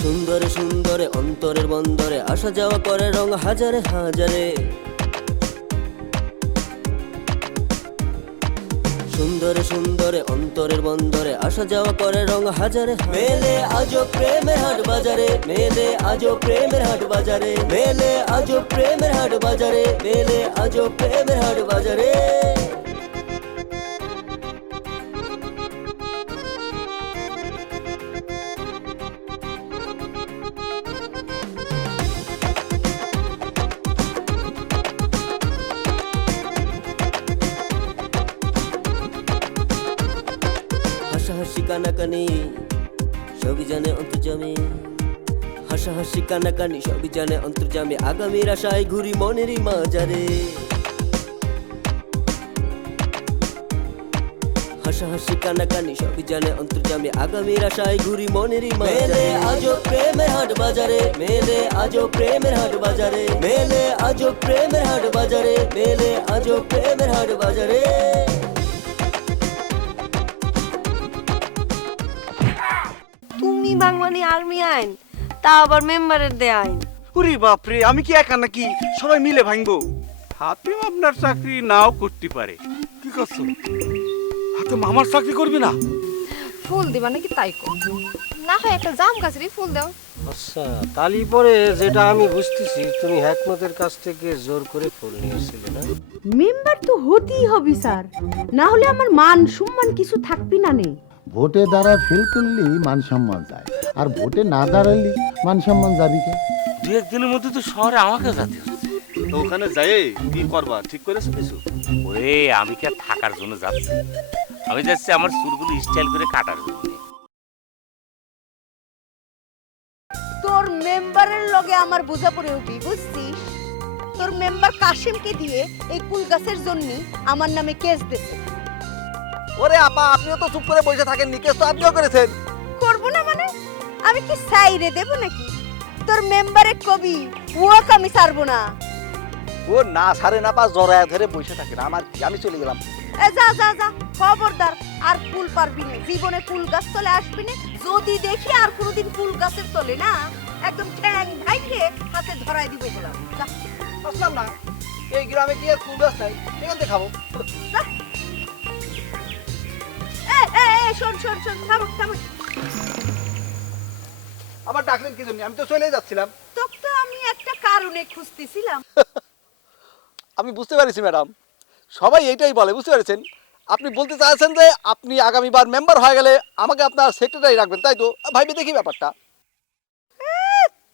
সুন্দরে সুন্দরে অন্তরের বন্দরে আসা যাওয়া করে রং হাজারে হাজারে। সুন্দরে সুন্দরে অন্তরের বন্দরে আসা যাওয়া করে রং হাজারে। মেলে আজও প্রেমের হাট বাজারে, মেলে আজও প্রেমের হাট বাজারে, মেলে আজও প্রেমের হাট বাজারে, মেলে আজও প্রেমের হাট বাজারে। হাসাহাসি কানাকানি সবই জানে অন্তর্যামী, হাসাহাসি কানাকানি সবই জানে অন্তর্যামী। আগামীর আশায় ঘুরি মনেরই মাজারে, হাসাহাসি কানাকানি সবই জানে অন্তর্যামী। আগামীর আশায় ঘুরি মনেরই মাজারে। আজও প্রেমের হাট বাজারে, মেলে আজও প্রেমের হাট বাজারে, মেলে আজও প্রেমের হাট বাজারে, মেলে আজও প্রেমের হাট বাজারে। তুমি বাংলানি আর্মি আইন, তা আবার মেম্বারের দে আইন। ওরে বাপরে, আমি কি একা নাকি? সবাই মিলে ভাঙবো। হাতিম আপনার চাকরি নাও করতে পারে। কি করছো? হাতিম আমার চাকরি করবি না? ফুল দিবা নাকি তাই কো? না হয় একটা জাম গাছেরই ফুল দাও। আচ্ছা, তালি পরে যেটা আমি বুঝতেছি তুমি হেকমতের কাছ থেকে জোর করে ফুল নিয়েছিলে না? মেম্বার তো হতেই হবে স্যার, না হলে আমার মান সম্মান কিছু থাকবি না নে। ভোটে দ্বারা ফেল করলেই মান সম্মান যায়, আর ভোটে না দাঁড়ালে মান সম্মান যাবি কে? দু একদিনের মধ্যে তো শহরে আমাকে যেতে হচ্ছে। তো ওখানে যাই কি করবা ঠিক করেছো কিছু? ওরে আমি কি আর থাকার জন্য যাচ্ছি? আমি যাচ্ছি আমার চুলগুলো স্টাইল করে কাটার জন্য। তোর মেম্বারের লগে আমার বোঝাপড়ে উঠি, বুঝছিস? তোর মেম্বার কাশিমকে দিয়ে এই কুল গাছের জন্য আমার নামে কেস দিছে। ওরে আপা, আপনিও তো চুপ করে বসে থাকেন, নিকেশ তো আপনিও করেছেন। করব না মানে? আমি কি সাইরে দেব নাকি? তোর মেম্বারে কবি ওয়াক আমি ছাড়বো না। ও না সারে না পা জড়ায় ধরে বসে থাকেন, আমার কি? আমি চলে গেলাম। এ যা যা যা, খবরদার আর কুল পারবি না, জীবনে কুল গাছ তলে আসবি না। যদি দেখি আর কোনোদিন কুল গাছের তলে না, একদম ঠ্যাং ভাইকে হাতে ধরায় দিব বলা। যা আসলাম না, এই গ্রামে কি আর কুল গাছ নাই? এখান থেকে খাবো। যা। শোন শোন শোন, থামো থামো। আবার ডাকলেন কি জন্য? আমি তো চলে যাচ্ছিলাম। তোকে তো আমি একটা কারণে খুঁজতেছিলাম। আমি বুঝতে পারছি ম্যাডাম, সবাই এইটাই বলে, বুঝতে পেরেছেন? আপনি বলতে চাইছেন যে আপনি আগামীবার মেম্বার হয়ে গেলে আমাকে আপনার সেক্রেটারি রাখবেন, তাই তো? ভাইবে দেখি ব্যাপারটা।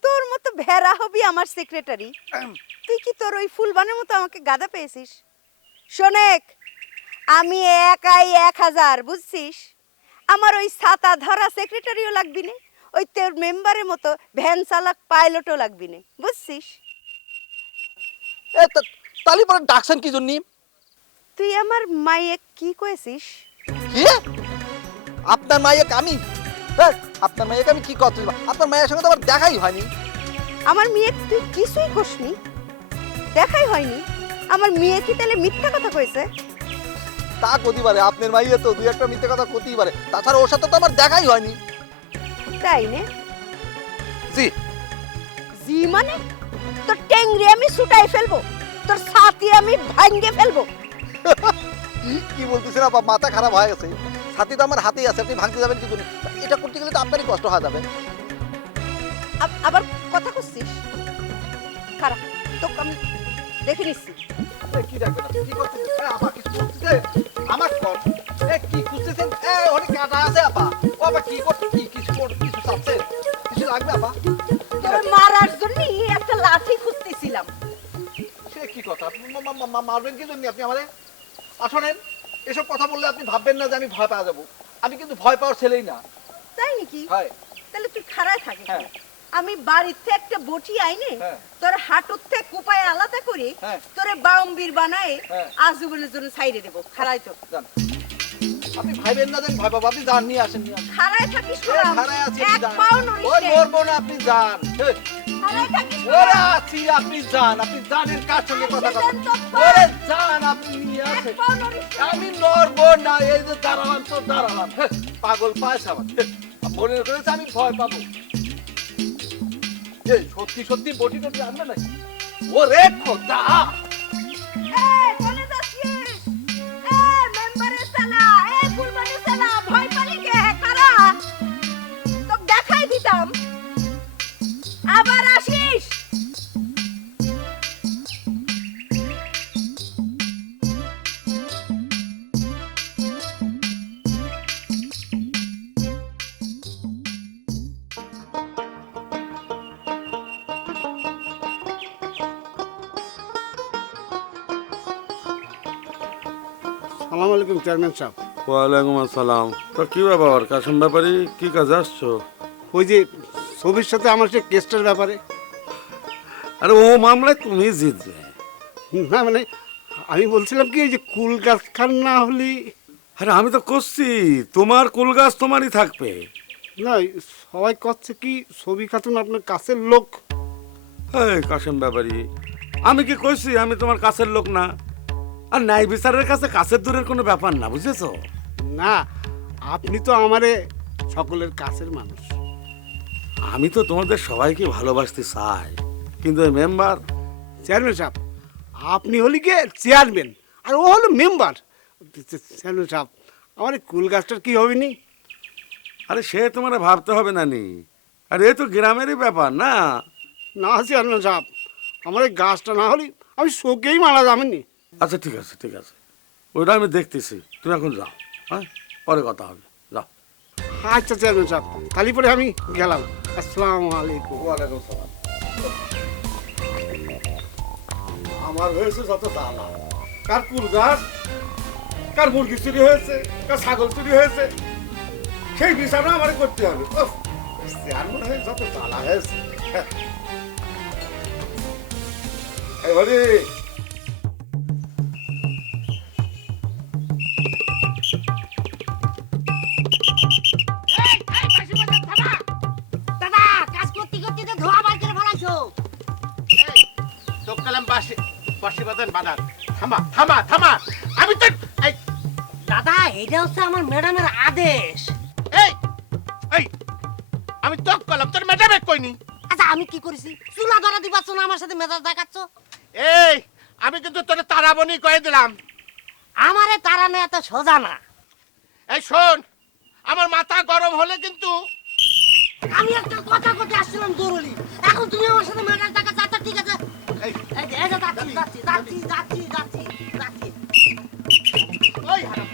তোর মতো ভেড়া হবি আমার সেক্রেটারি? তুই কি তোর ওই ফুলবানের মতো আমাকে গাদা পেয়েছিস? শোনেক, আমি একাই 1000, বুঝছিস? আমার ওই ছাতা ধরা সেক্রেটারিও লাগবি না, ওই তোর মেম্বারের মতো ভ্যান চালক পাইলটও লাগবি না, বুঝছিস? তালি পরে ডাকছেন কি জন্য? তুই আমার মাইয়ে কি কইছিস? কি? আপনার মাইয়াক আমি? আপনার মাইয়াকে আমি কি করতে? আপনার মায়ের সঙ্গে তো আমার দেখাই হয়নি। আমার মেয়ে তুই কিছুই কসনি, দেখাই হয়নি। আমার মেয়ে কি তাহলে মিথ্যা কথা কইছে? তা কতি পারে, আপনার মাইয়া তো দুই একটা মিথ্যে কথা কতেই পারে। তাছাড়া ওর সাথে তো আমার দেখাই হয়নি। তাই না? জি। জি মানে তোর টেংরি আমি ছুটাই ফেলবো, তোর ছাতি আমি ভাঙে ফেলবো। কি বলতেছেন আপা? মাথা খারাপ হয়ে গেছে। ছাতি তো আমার হাতেই আছে, আপনি ভাঙতে যাবেন কি জন্য? এটা করতে গেলে তো আপনারই কষ্ট হয়ে যাবে। আবার কথা কইছিস? খারাপ, তোকে আমি দেখে নিচ্ছি। কি ডাকবেন? কি করতেছেন? আপা কিছু বলতেছে? আমার কল। কি খুঁজতেছেন? অনেক কাটা আছে আপা। ও আপা কি করতে? কিছু চাচ্ছে? কিছু লাগবে আপা? তোর মারার জন্য একটা লাঠি খুঁজতেছিলাম। সে কি কথা? মারবেন কি জন্য আপনি আমারে? আসলেন এসব কথা বললে আপনি ভাববেন না যে আমি ভয় পাওয়া যাবো। আমি কিন্তু ভয় পাওয়ার ছেলেই না। তাই নাকি? হয়। তাহলে তুই খাড়ায় থাকিস। হ্যাঁ। আমি বাড়িতে একটা বটি আইনে হ্যাঁ। তোর হাঁটুর থেকে কুপায় আলাদা করে হ্যাঁ। তোরে বাউম্বির বানায় হ্যাঁ। আজীবনের জন্য ছাইরে দেবো। খাড়ায় তো যান। আপনি ভাইবেন না দেন ভয় পাবো। আপনি যান, নিয়ে আসেন, নিয়ে আসেন। খাড়ায় থাকিস খাড়ায় আছে, এক পাও নড়িস ওই নে। মরবো না, আপনি যান। দাঁড়ায় থাকিস না। ওরে আছি, আপনি যান, আপনি জানেন কার সঙ্গে কথা কথা। আসেন তো ওরে যান, আপনি নিয়ে আসেন। এক পাও নড়িস না। আমি নড়বো না, এই যে দাঁড়ালাম তো দাঁড়ালাম। হ্যাঁ, পাগল পাস আমার। মনে করেছে আমি ভয় পাবো? এই সত্যি সত্যি বটি টটি আনবে নাকি? ওরে খোদা! এই, কোনে যাচ্ছিস? এই, মেম্বারের শালা, এই কুরবানির শালা, ভয় পালি কে? কারা? তোকে দেখাই দিতাম। আবার আসিস। সালাম আলাইকুম চেয়ারম্যান সাহেব। ওয়ালাইকুম আসসালাম। তো কি ব্যাপার কাশিম ব্যাপারী, কি কাজে আসছো? ওই যে ছবির সাথে আমার সেই কেসটার ব্যাপারে। আরে ও মামলায় তুমি জিতবে। না মানে আমি বলছিলাম কি, এই যে কুল গাছ খান না হলে। আরে আমি তো করছি, তোমার কুল গাছ তোমারই থাকবে। না সবাই করছে কি ছবি খাতুন আপনার কাছের লোক। এই কাশিম ব্যাপারী, আমি কি কইছি আমি তোমার কাছের লোক না? আর ন্যায় বিচারের কাছে কাছের দূরের কোনো ব্যাপার না, বুঝেছো? না আপনি তো আমারে সকলের কাছের মানুষ। আমি তো তোমাদের সবাইকে ভালোবাসতে চাই, কিন্তু এই মেম্বার। চেয়ারম্যান সাহেব আপনি হলি গিয়ে চেয়ারম্যান আর ও হলো মেম্বার। চেয়ারম্যান সাহেব আমার এই কুল গাছটার কি হবে নি? আরে সে তোমার ভাবতে হবে না নি, আর এ তো গ্রামেরই ব্যাপার না। না চেয়ারম্যান সাহেব আমার এই গাছটা না হলে আমি শোকেই মারা যাবেননি। আচ্ছা ঠিক আছে ঠিক আছে, ওইটা আমি দেখতেছি। তুমি এখন যাও, হ্যাঁ পরে কথা হবে, যাও। আচ্ছা চেয়ারম্যান সাহেব কালি পরে আমি গেলাম। আসসালামু আলাইকুম। ওয়ালাইকুম সালাম। আমার হয়েছে যত জ্বালা, কার কুল গাছ, কার মুরগি চুরি হয়েছে, কার ছাগল চুরি হয়েছে, সেই বিচারটা আমার করতে হবে। আর মনে হয় যত জ্বালা হয়েছে। এই হরি, দাদা কাজ করতে করতে তো ধোয়া বার করে ফেলাইছো। তোর কালাম বাসি বাসি বাজান বাজান। থামা থামা থামা, আমি তো এই দাদা এটা হচ্ছে আমার ম্যাডামের আদেশ। এই এই আমি তোর কলাম, তোর ম্যাডামে কইনি। আচ্ছা আমি কি করেছি? চুলা ধরা দিবাচ্ছ না, আমার সাথে মেজাজ দেখাচ্ছ। এই আমি কিন্তু তোর তারাবনি কয়ে দিলাম। আমারে তারা নেই এত সোজা না। এই শোন, আমার মাথা গরম হলে কিন্তু আমি একটা কথা করতে আসছিলাম জরুরি, এখন তুমি আমার সাথে মেজাজ দেখাচ্ছ। আচ্ছা ঠিক আছে, এই এই যে যাচ্ছি যাচ্ছি যাচ্ছি যাচ্ছি যাচ্ছি যাচ্ছি। ওই হারাম।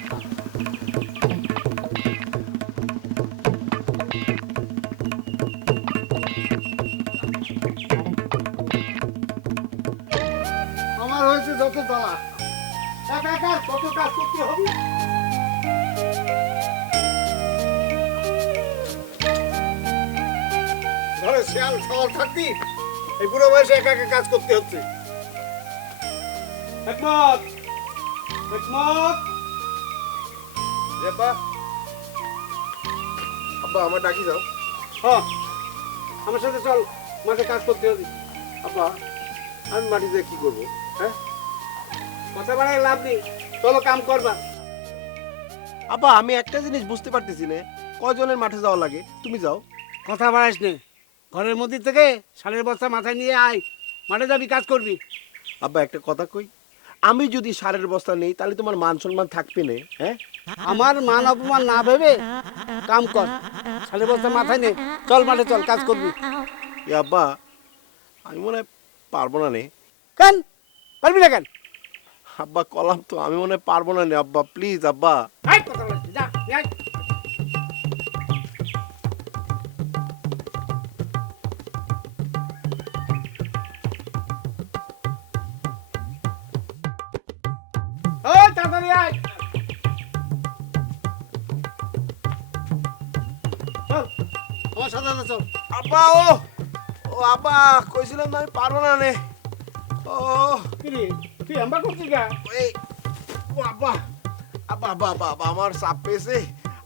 আমার হয়েছে যত জ্বালা, একা একা কত কাজ করতে হবে। ঘরে শেয়াল শহর থাকতি এই বুড়ো বয়সে একা একা কাজ করতে হচ্ছে। একমত একমত। আব্বা, আব্বা আমার ডাকি যাও। হ্যাঁ আমার সাথে চল, মাঠে কাজ করতে হবে। আব্বা আমি মাটিতে কি করবো? হ্যাঁ কথা বাড়ায় লাভ নেই, চলো কাম করবা। আব্বা আমি একটা জিনিস বুঝতে পারতেছি না, কজনের মাঠে যাওয়া লাগে? তুমি যাও। কথা বাড়াইস নে, ঘরের মধ্যে থেকে সারের বস্তা মাথায় নিয়ে আয়, মাঠে যাবি কাজ করবি। আব্বা একটা কথা কই, আমি যদি সারের বস্তা নেই তাহলে তোমার মান সম্মান থাকবে না? হ্যাঁ আমার মান অপমান না ভেবে কাম কর, সারের বস্তা মাথায় নে, চল মাঠে চল কাজ করবি। এ আব্বা আমি মনে হয় পারবো না নে। কেন পারবি না কেন? আব্বা কলাম তো, আমি মনে হয় পারবো না নে আব্বা, প্লিজ আব্বা। আয়, কথা বলিস না, যা, আয়। ওই, তাড়াতাড়ি আয়। চল, আমার সাথে সাথে চল। আব্বা ও ও আব্বা কইছিলাম না আমি পারবো না নে। ও কিরে, তুই আম্বা করছিস গা? এই ও আব্বা, আব্বা আব্বা আব্বা আব্বা, আমার চাপ পেয়েছে,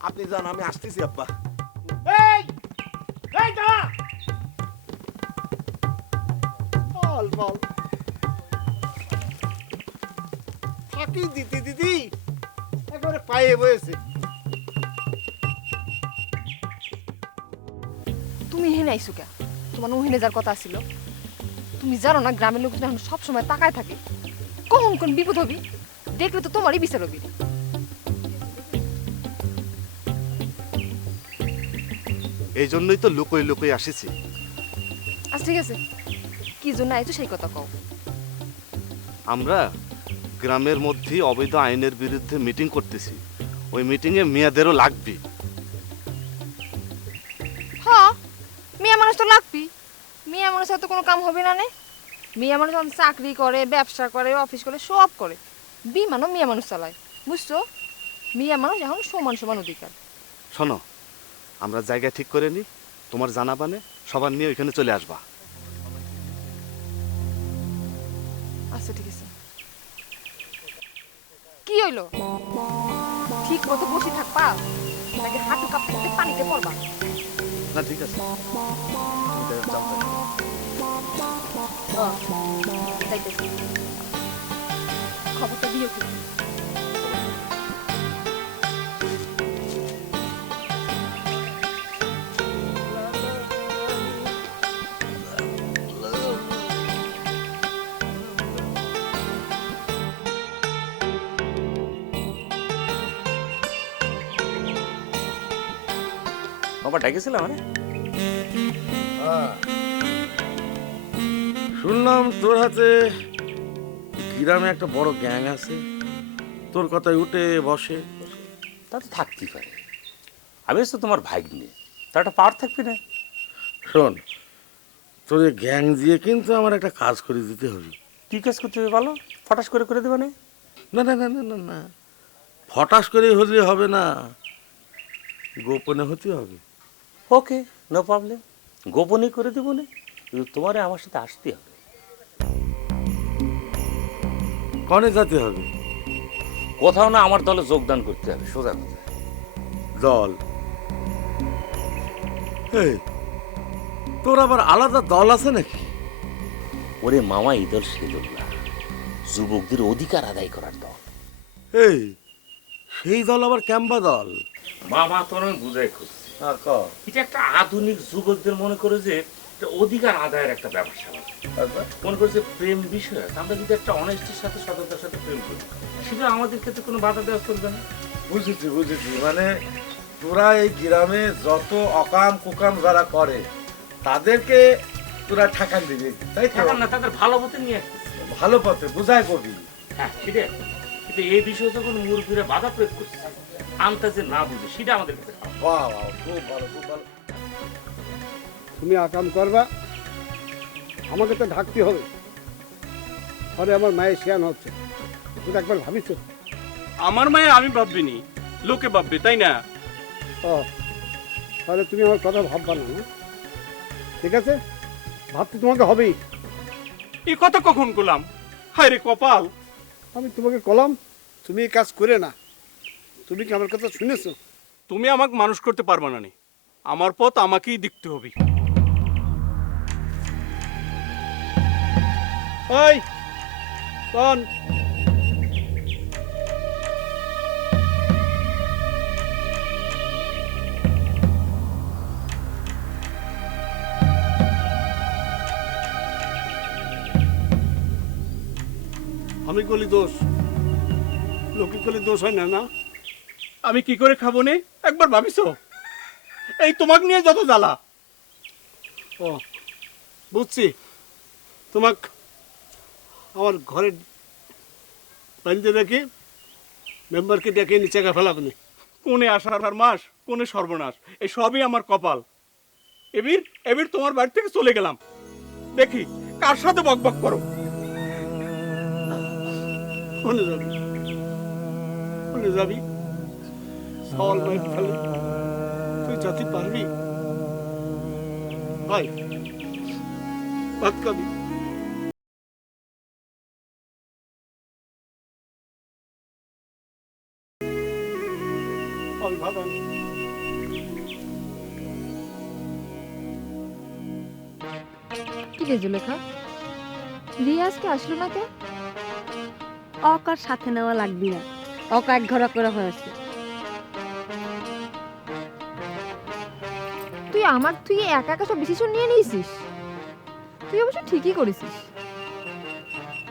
আপনি যান আমি আসতেছি আব্বা। এই, এই দাঁড়া। বল বল ফাঁকি দিতে দিদি একবারে পায়ে বয়েছে। তুমি এখানে আইসো কে? তোমার ওখানে যার কথা ছিল। তুমি জানো না গ্রামের লোক যখন সবসময় তাকায় থাকে, কখন কোন বিপদ হবি দেখলে তো তোমারই বিচার হবি। এই জন্যই তো লুকোই লুকোই আসিছি। আচ্ছা ঠিক আছে, কি জন্য আইছো সেই কথা কও। আমরা গ্রামের মধ্যে অবৈধ আইনের বিরুদ্ধে মিটিং করতেছি। ওই মিটিংয়ে মেয়েদেরও লাগবে। হ্যাঁ, মেয়ে মানুষ তো লাগবি। মেয়ে মানুষের তো কোনো কাম হবে না নে। মেয়ে মানুষ যখন চাকরি করে, ব্যবসা করে, অফিস করে, সব করে। বিমানও মেয়ে মানুষ চালায়, বুঝছো? মেয়ে মানুষ এখন সমান সমান অধিকার। শোনো, আমরা জায়গা ঠিক করে নিই, তোমার জানাবানে সবার নিয়ে ওইখানে চলে আসবা। আচ্ছা ঠিক আছে। কি হইলো? ঠিক মতো বসে থাকবা নাকি হাঁটু কাঁপতে পানিতে পড়বা? না ঠিক আছে, তুমি যাও, যাইতেছি। খবরটা দিও কি? বাবা ডেকেছিলাম মানে? শুনলাম তোর হাতে গ্রামে একটা বড় গ্যাং আছে, তোর কথায় উঠে বসে। তা তো থাকতেই পারে। আমি তো তোমার ভাগ্নে, তার একটা পাওয়ার থাকবে না? শোন, তোর এই গ্যাং দিয়ে কিন্তু আমার একটা কাজ করে দিতে হবে। কি কাজ করতে হবে বলো? ফটাস করে করে দেবে না? না না না না না না, ফটাস করে হলে হবে না, গোপনে হতে হবে। ওকে, নো প্রবলেম, গোপনই করে দেবো না, কিন্তু তোমারে আমার সাথে আসতে হবে। কনে যেতে হবে? কোথাও না, আমার দলে যোগদান করতে হবে, সোজা কথা। দল? এই, তোর আবার আলাদা দল আছে নাকি? ওরে মামা, এই দল সে দল না, যুবকদের অধিকার আদায় করার দল। এই, সেই দল আবার ক্যাম্বা দল? মামা তোর আমি বুঝাই খুঁজছি। এটা একটা আধুনিক যুবকদের মনে করে যে একটা অধিকার আদায়ের একটা ব্যবসা মনে করছে প্রেম বিষয়। আমরা যদি একটা অনেস্টির সাথে সততার সাথে প্রেম করি, সেটা আমাদের ক্ষেত্রে কোনো বাধা দেওয়া চলবে না। বুঝেছি বুঝেছি, মানে তোরা এই গ্রামে যত অকাম কুকাম যারা করে তাদেরকে তোরা ঠাকান দিবি, তাই তো? না, তাদের ভালো পথে নিয়ে আসতেছে। ভালো পথে বুঝায় কবি। হ্যাঁ সেটাই, কিন্তু এই বিষয়ে যখন মুরব্বীরা বাধা প্রয়োগ করছে, আন্তাজে না বুঝে, সেটা আমাদের কাছে খারাপ। বাহ বাহ, খুব ভালো খুব ভালো। তুমি আকাম করবা, আমাকে তো ঢাকতে হবে। ঘরে আমার মায়ের শিয়ান হচ্ছে, তুমি একবার ভাবিছ? আমার মায়ে আমি ভাববিনি, লোকে ভাববে, তাই না? ও, তাহলে তুমি আমার কথা ভাববা না, না? ঠিক আছে, ভাবতে তোমাকে হবেই। এই কথা কখন করলাম? হায় রে কপাল! আমি তোমাকে কলাম, তুমি এই কাজ করে না। তুমি কি আমার কথা শুনেছো? তুমি আমাকে মানুষ করতে পারবা না নি, আমার পথ আমাকেই দেখতে হবে। ওই কোন আমি কলি দোষ, লোকে কলি দোষ হয় না, না? আমি কি করে খাবো নে একবার ভাবিছো? এই তোমাকে নিয়ে যত জ্বালা। ও বুঝছি, তোমাক আমার ঘরে বাড়িতে রেখে মেম্বারকে ডেকে নিচে ফেলাবনি। কোনে আষাঢ় মাস, কোনে সর্বনাশ, এই সবই আমার কপাল। এবির এবির তোমার বাড়ি থেকে চলে গেলাম, দেখি কার সাথে বকবক করো। কোনে যাবি? কোনে যাবি? সওয়াল মাইর ফেলে তুই যেতে পারবি? ভাই ভাত খাবি? আমি ভাত আনি। কি রে জুলেখা, রিয়া আজকে আসলো না কে? অকার সাথে নেওয়া লাগবি না, অকা এক ঘর করে হয়েছে। তুই একা একা সব ডিসিশন নিয়ে নিয়েছিস। তুই অবশ্য ঠিকই করেছিস।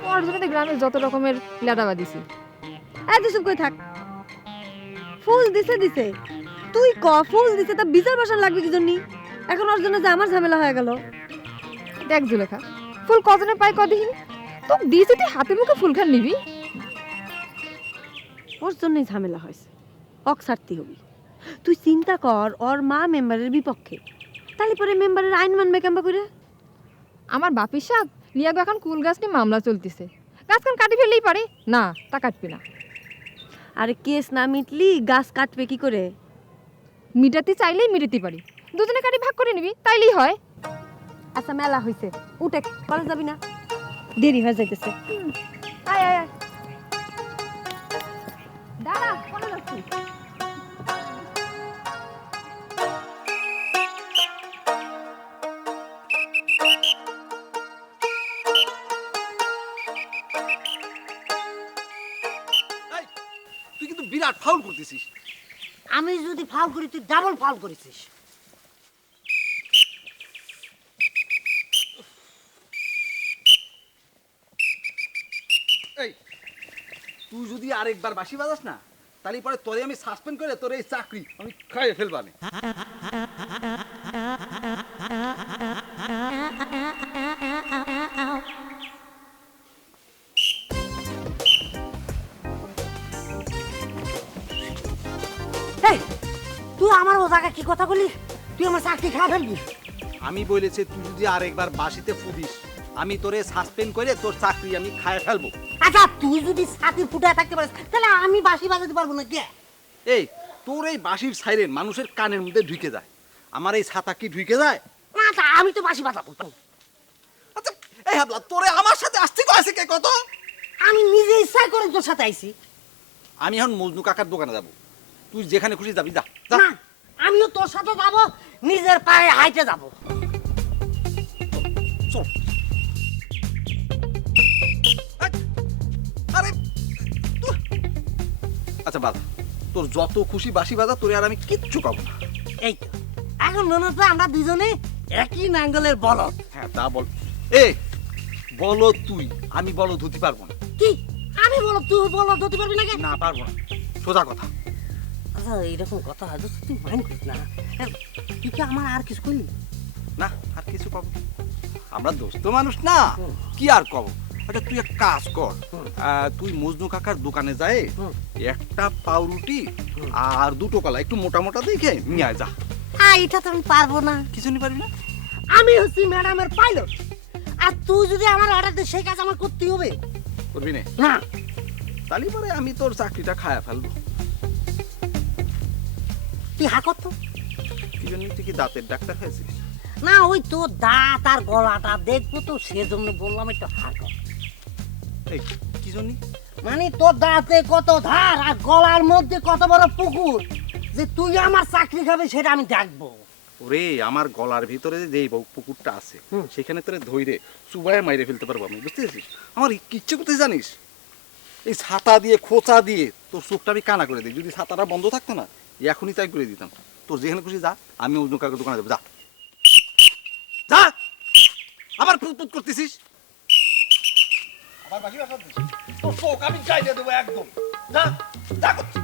ওর জন্য গ্রামে যত রকমের লেডাবা দিছি। এত চুপ করে থাক। ফুল দিছে দিছে, তুই ক ফুল দিছে তা বিচার বসান লাগবে কি জন্য? এখন ওর জন্য যে আমার ঝামেলা হয়ে গেল। দেখ জুলেখা, ফুল কজনে পাই কদিন, তো দিয়েছি তুই হাতে মুখে ফুল খান নিবি। ওর জন্যই ঝামেলা হয়েছে, অক ছাড়তে হবি। তুই চিন্তা কর, ওর মা মেম্বারের বিপক্ষে, তাহলে পরে মেম্বারের আইন মানবে কেমবা করে? আমার বাপির সাথ রিয়াগো এখন কুল গাছ নিয়ে মামলা চলতেছে। গাছ কান কাটি ফেললেই পারে না, তা কাটবে না। আরে কেস না মিটলি গাছ কাটবে কি করে? মিটাতে চাইলেই মিটাতে পারি, দুজনে কাটি ভাগ করে নিবি, তাইলেই হয়। আচ্ছা মেলা হয়েছে, উঠে কলেজ যাবি না? দেরি হয়ে যাইতেছে। আয় আয় আয়। দাঁড়া, কোনে যাচ্ছিস? তুই কিন্তু বিরাট ফাউল করতেছিস। আমি যদি ফাউল করি তুই ডাবল ফাউল করেছিস। এই তুই যদি আরেকবার বাঁশি বাজাস না, তাহলে পরে তোরে আমি সাসপেন্ড করে তোর এই চাকরি আমি খাইয়ে ফেলবানে। এই তুই আমার ও জায়গায় কি কথা বলি? তুই আমার চাকরি খাওয়া ফেলবি? আমি বলেছি তুই যদি আরেকবার বাঁশিতে ফুদিস, আমি তোরে সাসপেন্ড করে তোর চাকরি আমি খাইয়ে ফেলবো। আচ্ছা তুই যদি ছাতি ফুটায় থাকতে পারিস তাহলে আমি বাঁশি বাজাতে পারবো না। কে? এই তোর এই বাঁশির সাইরেন মানুষের কানের মধ্যে ঢুকে যায়, আমার এই ছাতা কি ঢুকে যায়? না তা আমি তো বাঁশি বাজাবো। আচ্ছা এই হাবলা, তোরে আমার সাথে আসতে কয়েছে কে কত? আমি নিজে ইচ্ছা করে তোর সাথে আইছি। আমি এখন মজনু কাকার দোকানে যাব, তুই যেখানে খুশি যাবি যা যা। না আমিও তোর সাথে যাব, নিজের পায়ে হাইটে যাব। চল। আরে আচ্ছা বাবা, তোর যত খুশি বাঁশি বাজা, তোরে আর আমি কিচ্ছু পাবো না। এই তো এখন মনে হচ্ছে আমরা দুজনে একই নাঙ্গলের বলদ। হ্যাঁ তা বল। এ বলো তুই, আমি বলো ধুতে পারবো না। কি আমি বলো তুই বলদ হতে পারবি না? না পারবো না, সোজা কথা। আচ্ছা এইরকম কথা হয়তো তুই মাইন্ড করিস না। তুই কি আমার আর কিছু করলি না? আর কিছু পাবো, আমরা দোস্ত মানুষ না, কি আর কব। আচ্ছা তুই এক কাজ কর, তুই মজনু কাকার দোকানে যায় একটা পাউরুটি আর দুটো কলা একটু মোটা মোটা দেখে নিয়ে আয় যা। এটা তো আমি পারবো না। কিছু নিয়ে পারবি না? আমি হচ্ছি ম্যাডামের পাইলট, আর তুই যদি আমার অর্ডার দিস সেই কাজ আমার করতেই হবে। করবি না? না তাহলে পরে আমি তোর চাকরিটা খায়া ফেলবো। তুই হা করতো কি জন্য? তুই কি দাঁতের ডাক্তার হয়েছিস? না, ওই তোর দাঁত আর গলাটা দেখবো তো, সেজন্য বললাম একটু হা কর। এই কি জন্য? মানে তোর দাঁতে কত ধার আর গলার মধ্যে কত বড় পুকুর, যে তুই আমার চাকরি খাবে সেটা আমি দেখবো। ওরে আমার গলার ভিতরে যে পুকুরটা আছে সেখানে তোরে ধইরে চুবাইয়ে মাইরে ফেলতে পারবো আমি, বুঝতে পেরেছিস? আমার কিচ্ছু করতে জানিস, এই ছাতা দিয়ে খোঁচা দিয়ে তোর চোখটা আমি কানা করে দিই। যদি ছাতাটা বন্ধ থাকতো না এখনই তাই করে দিতাম। তোর যেখানে খুশি যা, আমি অন্য কাকুর দোকানে যাবো। যা যা, আবার পুত করতেছিস। আবার বাকি রাখা দিস, তোর চোখ আমি চাই দিয়ে দেবো একদম। যা যা করছিস।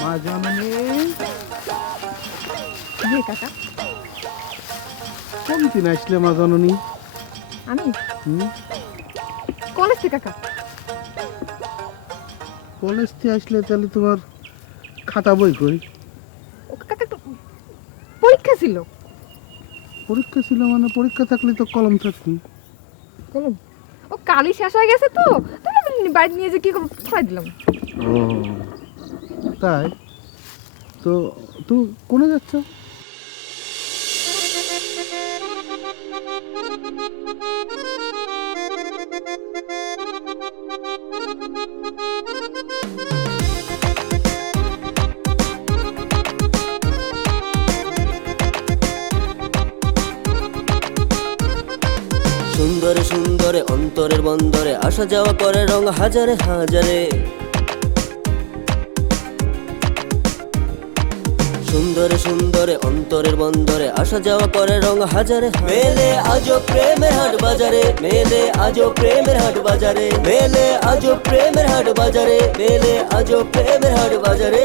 মা জাননি কাকা কোন দিন আসলে মা জাননি? আমি কলেজ থেকে কাকা। কলেজ থেকে আসলে তাহলে তোমার খাতা বই কই? ও কাকা একটু পরীক্ষা ছিল। পরীক্ষা ছিল মানে? পরীক্ষা থাকলে তো কলম থাকতো। কলম? ও কালি শেষ হয়ে গেছে তো তাহলে বাড়ি নিয়ে যে কি করবো ফেলাই দিলাম। ও তাই তো তুই কোনে যাচ্ছ? সুন্দরে সুন্দরে অন্তরের বন্দরে আসা যাওয়া করে রং হাজারে হাজারে। সুন্দরে সুন্দরে অন্তরের বন্দরে আসা যাওয়া করে রং হাজারে। মেলে আজও প্রেমের হাট বাজারে, মেলে আজও প্রেমের হাট বাজারে, মেলে আজও প্রেমের হাট বাজারে, মেলে আজও প্রেমের হাট বাজারে।